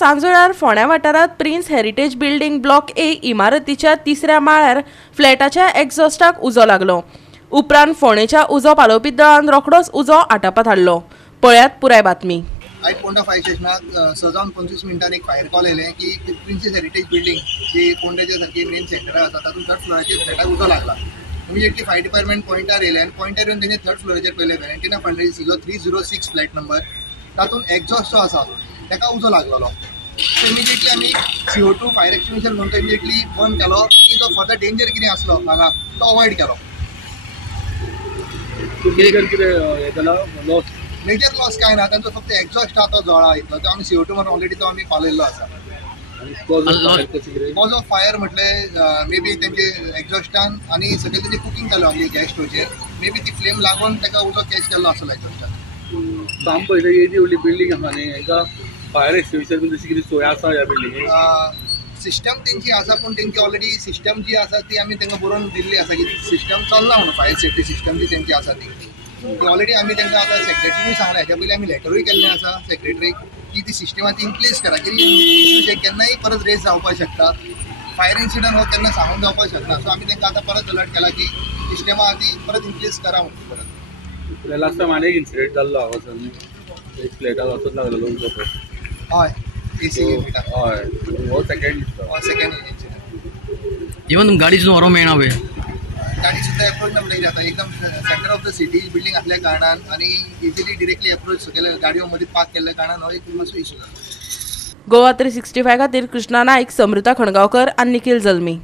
सांजवेळार फोंड्या वाठारात प्रिन्स हेरिटेज बिल्डिंग ब्लॉक ए इमारतीच्या 3ऱ्या माळ्यार फ्लॅटाच्या एक्झॉस्टाक उजो लागलो। उपरांत फोंडेच्या उजो पालोवपी दळान रोखडोच उजो आटोपात हाडलो। पळयात पुराय बातमी। आयज पोंडा फायर स्टेशनाक 6:25 मिनटांनी एक फायर कॉल येयलें की प्रिन्सेस हेरिटेज बिल्डिंग जी पोंड्याच्या सारकी मेन सेंटर आसा तातूंत 3rd फ्लोराचेर फ्लॅटाक उजो लागला। इमिजिएटली फायर डिपार्टमेंट पॉइंटार येयले आनी पॉइंटार येवन तेंचे 3rd फ्लोराचेर पयलें व्हॅलेंटिना फर्नांडीस 306 फ्लॅट नंबर तातूंत एक्झॉस्ट जो आसा ताका उजो लागलेलो। सो इमिजिएटली आमी CO2 फायर एक्सटिंग्विशर म्हणून तो इमिजिएटली बंद केलो की जो फर्दर डेंजर कितें आसलो हांगा तो अवॉयड केलो। मेजर लॉस काय ना, तांचो फक्त एक्झॉस्ट आहा तो जळा इतलो तो आमी CO2 मारून ऑलरेडी तो आमी पालयल्लो आसा। कॉज ऑफ फायर म्हटले मे बी तेंचे एक्झॉस्टान आनी सगळे तेंचे कुकिंग चालू आसली गॅस स्टोवचेर, मे बी ती फ्लेम लागून ताका उजो कॅच केल्लो आसलो एक्झॉस्टान। काम पळयलें येदी व्हडली बिल्डींग आसा न्ही, हाका फायर एक्सटिंग्विशर बीन तशी कितें सोय आसा ह्या बिल्डिंगेक? सिस्टम तेंची आसा पूण तेंची ऑलरेडी सिस्टम जी आसा ती आमी तांकां बरोवन दिल्ली आसा की सिस्टम चलना म्हणून फायर सेफ्टी सिस्टम जी तेंची आसा ती ऑलरेडी आमी तांकां आतां सेक्रेटरीक सांगला। हेच्या पयलीं आमी लेटरूय केल्लें आसा सेक्रेटरीक की ती सिस्टमा ती इन प्लेस करा की इश्यूज हे केन्नाय परत रेज जावपाक शकता, फायर इन्सिडंट हो केन्ना सांगून जावपाक शकना। सो आमी तांकां आतां परत अलर्ट केला की सिस्टमा ती परत इन प्लेस करा म्हणून परत। लास्ट टायम आनी एक इन्सिडेंट जाल्लो हांगासर एक फ्लॅटाक वचत लागलेलो उजो पळय। हय AC युनिटाक हय हो सेकंड इन्सिडंट। इवन गाडी सुद्दां व्हरोंक मेळना पळय, गाडी सुद्दां एप्रोच म्हणून जाता एकदम centre of the city building असल्या कारणान आनी इजिली डिरेक्टली एप्रोच केले गाडयो मदीं पार्क केल्ल्या कारणान हो एक मातसो इशू जालो। गोवा 365 खातीर कृष्णा नाईक, समृता खणगांवकर आनी निखिल जल्मी।